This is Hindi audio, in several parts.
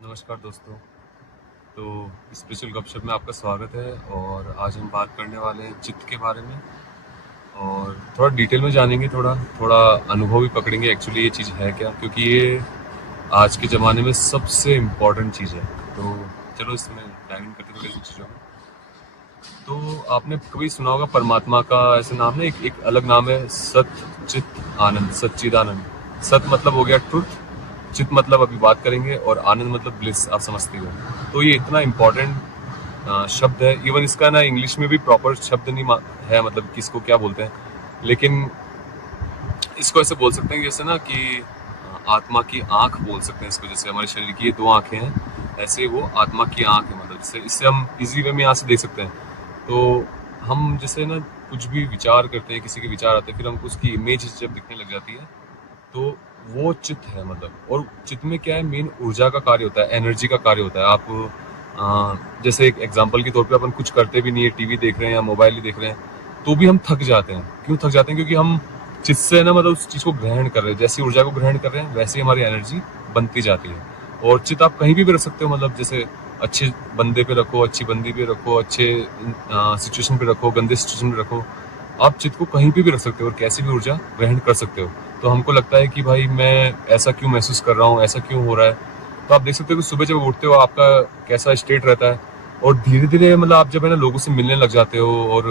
नमस्कार दोस्तों। तो स्पेशल गपशप में आपका स्वागत है और आज हम बात करने वाले हैं चित्त के बारे में और थोड़ा डिटेल में जानेंगे, थोड़ा थोड़ा अनुभव भी पकड़ेंगे एक्चुअली ये चीज़ है क्या, क्योंकि ये आज के ज़माने में सबसे इम्पोर्टेंट चीज़ है। तो चलो इसमें डाइव इन करते थोड़ी सी चीज़ों में। तो आपने कभी सुना होगा परमात्मा का ऐसे नाम है, एक अलग नाम है सत चित आनंद, सच्चिदानंद। सत मतलब हो गया ट्रुथ, चित मतलब अभी बात करेंगे, और आनंद मतलब ब्लिस, आप समझते हो। तो ये इतना इम्पोर्टेंट शब्द है, इवन इसका ना इंग्लिश में भी प्रॉपर शब्द नहीं है, मतलब किसको क्या बोलते हैं, लेकिन इसको ऐसे बोल सकते हैं जैसे ना कि आत्मा की आंख बोल सकते हैं इसको। जैसे हमारे शरीर की ये दो आंखें हैं, ऐसे वो आत्मा की आंख है, मतलब इससे हम इजी वे में यहाँ से देख सकते हैं। तो हम जैसे ना कुछ भी विचार करते हैं, किसी के विचार आते हैं, फिर हमको उसकी इमेज जब दिखने लग जाती है तो वो चित्त है, मतलब। और चित्त में क्या है, मेन ऊर्जा का कार्य होता है, एनर्जी का कार्य होता है। आप जैसे एक एग्जांपल के तौर पे अपन कुछ करते भी नहीं है, टीवी देख रहे हैं या मोबाइल ही देख रहे हैं, तो भी हम थक जाते हैं। क्यों थक जाते हैं? क्योंकि हम चित्त से ना, मतलब उस चीज़ को ग्रहण कर रहे हैं, जैसी ऊर्जा को ग्रहण कर रहे हैं वैसे ही हमारी एनर्जी बनती जाती है। और चित्त आप कहीं भी रख सकते हो, मतलब जैसे अच्छे बंदे पे रखो, अच्छी बंदी पे रखो, अच्छे सिचुएशन पे रखो, गंदे सिचुएशन पे रखो, आप चित्त को कहीं पे भी रख सकते हो और कैसी भी ऊर्जा ग्रहण कर सकते हो। तो हमको लगता है कि भाई मैं ऐसा क्यों महसूस कर रहा हूँ, ऐसा क्यों हो रहा है, तो आप देख सकते हो कि सुबह जब उठते हो आपका कैसा स्टेट रहता है। और धीरे धीरे, मतलब आप जब है ना लोगों से मिलने लग जाते हो और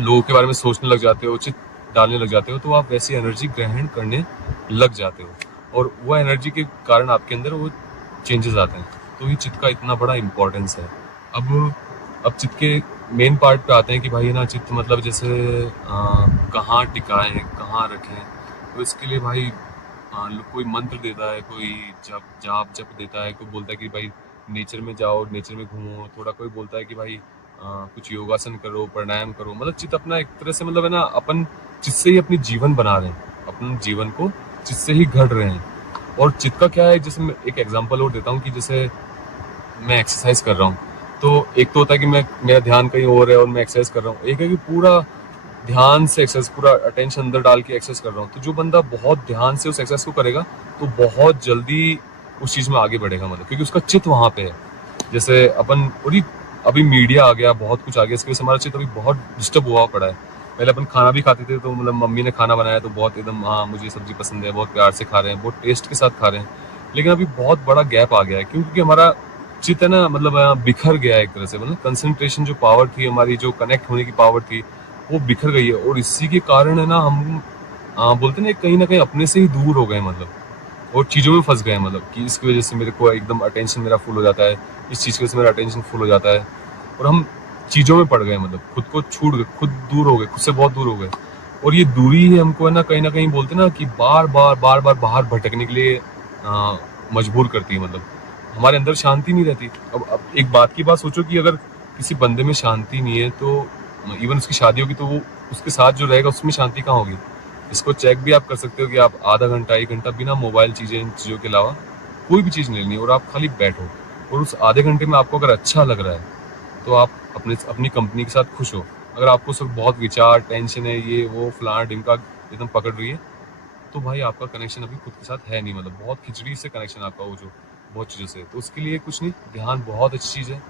लोगों के बारे में सोचने लग जाते हो, चित डालने लग जाते हो, तो आप वैसी एनर्जी ग्रहण करने लग जाते हो, और वो एनर्जी के कारण आपके अंदर वो चेंजेस आते हैं। तो ये चित्त का इतना बड़ा इंपॉर्टेंस है। अब चित्त के मेन पार्ट पे आते हैं कि भाई है ना, चित्त मतलब जैसे कहाँ टिकाएं, कहाँ रखें। तो इसके लिए भाई कोई मंत्र देता है, कोई जाप जप देता है, कोई बोलता है कि भाई नेचर में जाओ, नेचर में घूमो थोड़ा, कोई बोलता है कि भाई कुछ योगासन करो, प्राणायाम करो। मतलब चित्त अपना एक तरह से, मतलब है ना, अपन चित्त से ही अपनी जीवन बना रहे हैं, अपने जीवन को चित्त से ही घड़ रहे हैं। और चित्त का क्या है, जैसे मैं एक एग्जांपल और देता हूँ कि जैसे मैं एक्सरसाइज कर रहा हूँ, तो एक तो होता है कि मेरा ध्यान कहीं और है और मैं एक्सरसाइज कर रहा हूँ, एक है कि पूरा ध्यान से एक्सरसाइज, पूरा अटेंशन अंदर डाल के एक्सरसाइज कर रहा हूँ। तो जो बंदा बहुत ध्यान से उस एक्सरसाइज को करेगा तो बहुत जल्दी उस चीज में आगे बढ़ेगा, मतलब क्योंकि उसका चित्त वहां पे है। जैसे अपन, और ये अभी मीडिया आ गया, बहुत कुछ आ गया, इसकी वजह से हमारा चित्त अभी बहुत डिस्टर्ब हुआ पड़ा है। पहले अपन खाना भी खाते थे तो मतलब मम्मी ने खाना बनाया तो बहुत एकदम, हाँ मुझे सब्जी पसंद है, बहुत प्यार से खा रहे हैं, बहुत टेस्ट के साथ खा रहे हैं। लेकिन अभी बहुत बड़ा गैप आ गया है, क्योंकि हमारा चित्त है ना, मतलब बिखर गया है एक तरह से। मतलब कंसंट्रेशन जो पावर थी हमारी, जो कनेक्ट होने की पावर थी, वो बिखर गई है। और इसी के कारण है ना, हम बोलते ना कहीं ना कहीं अपने से ही दूर हो गए, मतलब और चीज़ों में फंस गए हैं। मतलब कि इसकी वजह से मेरे को एकदम अटेंशन मेरा फुल हो जाता है, इस चीज़ की वजह से मेरा अटेंशन फुल हो जाता है, और हम चीज़ों में पड़ गए, मतलब खुद को छूट गए, खुद दूर हो गए, खुद से बहुत दूर हो गए। और ये दूरी ही हमको है ना, कहीं बोलते ना कि बार बार बाहर भटकने के लिए मजबूर करती है। मतलब हमारे अंदर शांति नहीं रहती। अब एक बात की बात सोचो कि अगर किसी बंदे में शांति नहीं है, तो इवन उसकी शादी होगी तो वो उसके साथ जो रहेगा उसमें शांति कहाँ होगी? इसको चेक भी आप कर सकते हो कि आप आधा घंटा, एक घंटा बिना मोबाइल चीज़ें, इन चीज़ों के अलावा कोई भी चीज़ नहीं लेनी, और आप खाली बैठो, और उस आधे घंटे में आपको अगर अच्छा लग रहा है तो आप अपनी कंपनी के साथ खुश हो। अगर आपको सब बहुत विचार, टेंशन है, ये वो फलाना ढिमका एकदम पकड़ रही है, तो भाई आपका कनेक्शन अभी खुद के साथ है नहीं, मतलब बहुत खिचड़ी से कनेक्शन आपका, वो जो बहुत चीज़ों से। तो उसके लिए कुछ नहीं, ध्यान बहुत अच्छी चीज़ है,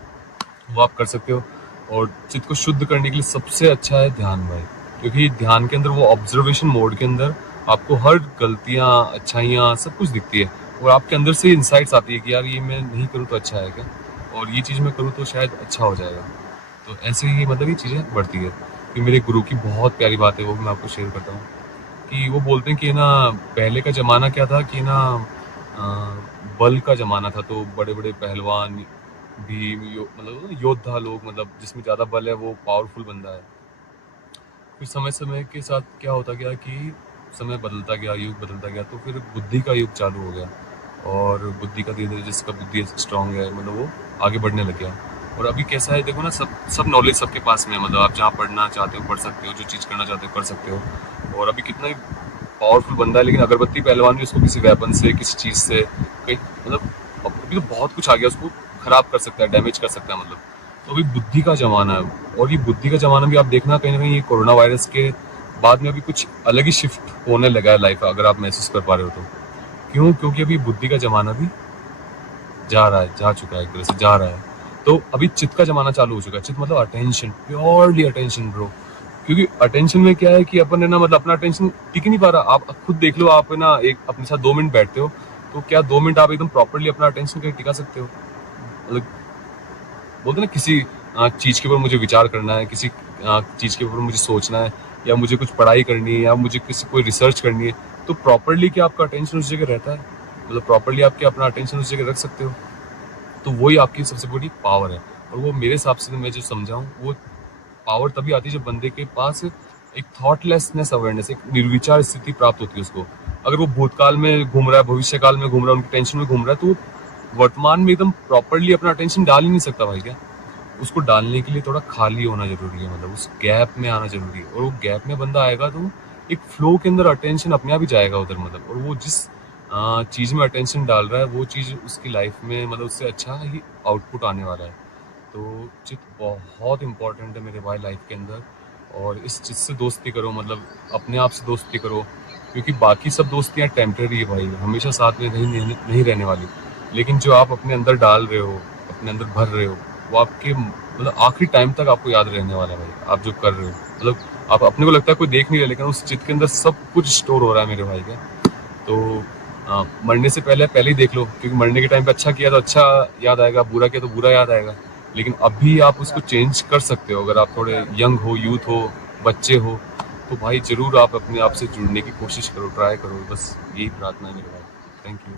वो आप कर सकते हो। और चित्त को शुद्ध करने के लिए सबसे अच्छा है ध्यान भाई, क्योंकि ध्यान के अंदर, वो ऑब्जर्वेशन मोड के अंदर, आपको हर गलतियाँ, अच्छाइयाँ सब कुछ दिखती है, और आपके अंदर से इंसाइट्स आती है कि यार ये मैं नहीं करूँ तो अच्छा है क्या, और ये चीज़ मैं करूँ तो शायद अच्छा हो जाएगा। तो ऐसे ही मतलब ये चीज़ें बढ़ती है। कि मेरे गुरु की बहुत प्यारी बात है, वो भी मैं आपको शेयर करता हूँ। कि वो बोलते हैं कि ना, पहले का ज़माना क्या था कि ना, अ, बल का ज़माना था, तो बड़े बड़े पहलवान, भीम, मतलब योद्धा लोग, मतलब जिसमें ज़्यादा बल है वो पावरफुल बंदा है। फिर समय समय के साथ क्या होता गया कि समय बदलता गया, युग बदलता गया, तो फिर बुद्धि का युग चालू हो गया। और बुद्धि का धीरे धीरे, जिसका बुद्धि स्ट्रांग है, मतलब वो आगे बढ़ने लग गया। और अभी कैसा है देखो ना, सब नॉलेज सबके पास में है, मतलब आप जहाँ पढ़ना चाहते हो पढ़ सकते हो, जो चीज़ करना चाहते हो कर सकते हो। और अभी कितना ही पावरफुल बंदा है, लेकिन अगरबत्ती पहलवान भी उसको किसी वेपन से, किसी चीज़ से कहीं, मतलब अभी तो बहुत कुछ आ गया, उसको खराब कर सकता है, डैमेज कर सकता है, मतलब। तो अभी बुद्धि का ज़माना है, और ये बुद्धि का ज़माना भी आप देखना, कहीं ना कहीं ये कोरोना वायरस के बाद में अभी कुछ अलग ही शिफ्ट होने लगा है लाइफ, अगर आप महसूस कर पा रहे हो तो। क्यों? क्योंकि अभी बुद्धि का ज़माना भी जा रहा है, जा चुका है, एक तरह से जा रहा है। तो अभी चित का जमाना चालू हो चुका है। चित मतलब अटेंशन, प्योरली अटेंशन ब्रो। क्योंकि अटेंशन में क्या है कि अपन है ना, मतलब अपना अटेंशन टिक ही नहीं पा रहा। आप खुद देख लो, आप है ना एक अपने साथ 2 मिनट बैठते हो, तो क्या 2 मिनट आप एकदम प्रॉपरली अपना अटेंशन कहीं टिका सकते हो? मतलब बोलते हैं ना, किसी चीज़ के ऊपर मुझे विचार करना है, किसी चीज़ के ऊपर मुझे सोचना है, या मुझे कुछ पढ़ाई करनी है, या मुझे किसी कोई रिसर्च करनी है, तो प्रॉपरली क्या आपका अटेंशन उस जगह रहता है? मतलब प्रॉपरली आप क्या अपना अटेंशन उस जगह रख सकते हो? तो वही आपकी सबसे बड़ी पावर है। और वो मेरे हिसाब से, मैं जो समझा हूँ, वो पावर तभी आती है जब बंदे के पास एक थॉटलेसनेस अवेयरनेस, एक निर्विचार स्थिति प्राप्त होती है उसको। अगर वो भूतकाल में घूम रहा है, भविष्य काल में घूम रहा है, उनकी टेंशन में घूम रहा है, तो वो वर्तमान में एकदम प्रॉपरली अपना अटेंशन डाल ही नहीं सकता भाई। क्या उसको डालने के लिए थोड़ा खाली होना जरूरी है, मतलब उस गैप में आना जरूरी है। और वो गैप में बंदा आएगा तो एक फ्लो के अंदर अटेंशन अपने आप ही जाएगा उधर, मतलब। और वो जिस चीज़ में अटेंशन डाल रहा है, वो चीज़ उसकी लाइफ में, मतलब उससे अच्छा ही आउटपुट आने वाला है। तो चित बहुत इंपॉर्टेंट है मेरे भाई लाइफ के अंदर। और इस चीज़ से दोस्ती करो, मतलब अपने आप से दोस्ती करो। क्योंकि बाकी सब दोस्तियाँ टेम्परेरी है भाई, हमेशा साथ में नहीं रहने वाली। लेकिन जो आप अपने अंदर डाल रहे हो, अपने अंदर भर रहे हो, वो आपके मतलब आखिरी टाइम तक आपको याद रहने वाला है भाई, आप जो कर रहे हो। मतलब आप अपने को लगता है कोई देख नहीं रहा, लेकिन उस चित के अंदर सब कुछ स्टोर हो रहा है मेरे भाई का। तो मरने से पहले पहले ही देख लो, क्योंकि मरने के टाइम पे अच्छा किया तो अच्छा याद आएगा, बुरा किया तो बुरा याद आएगा। लेकिन अभी आप उसको चेंज कर सकते हो, अगर आप थोड़े यंग हो, यूथ हो, बच्चे हो, तो भाई जरूर आप अपने आप से जुड़ने की कोशिश करो, ट्राई करो। बस यही प्रार्थना है मेरे भाई। Thank you.